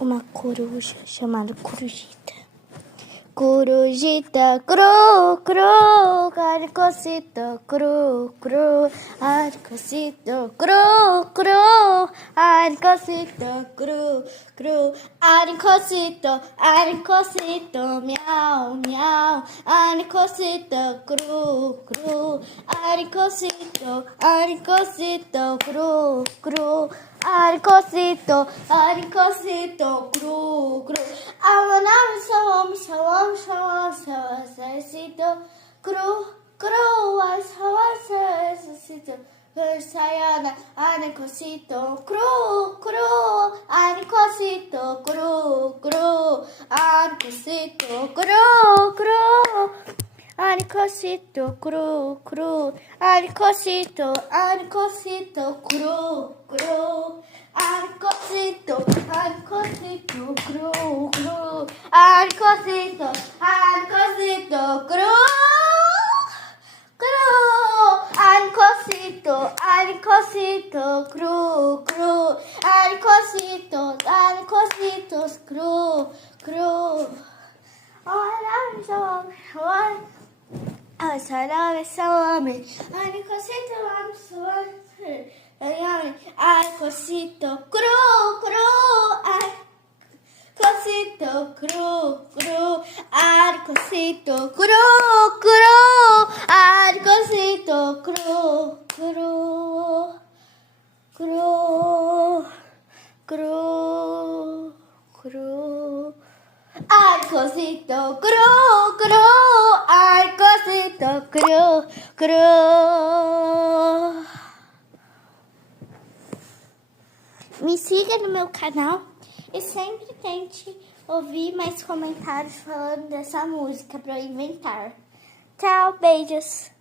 uma coruja chamada Corujita. Corujita, cru, cru, arcocito, cru, cru, arcocito, cru, cru, arcocito, cru, cru, arcocito, arcocito, miau, miau, arcocito, cru, cru, arcocito, arcocito, cru, cru, arcocito, arcocito, cru, cru. Amanhã shalom, shalom, shalom, shalom, exército, cru, cru, exército, sayana, arcocito, cru, cru, arcocito, cru, cru, arcocito, cru, cru. Arcocito, cru, cru, arcocito, arcocito, cru, cru, arcocito, arcocito, cru, cru, arcocito, arcocito, cru, cru, arcocito, arcocito, cru, cru, arcocito, arcocitos, cru, cru. Salame, salame, arcocito, arcocito, cru, cru, arcocito, cru, cru, arcocito, cru, cru, arcocito, cru, cru, cru, cru, cru. Arcocito, cru, cru, arcocito, cru, cru. Me siga no meu canal e sempre tente ouvir mais comentários falando dessa música para eu inventar. Tchau, beijos.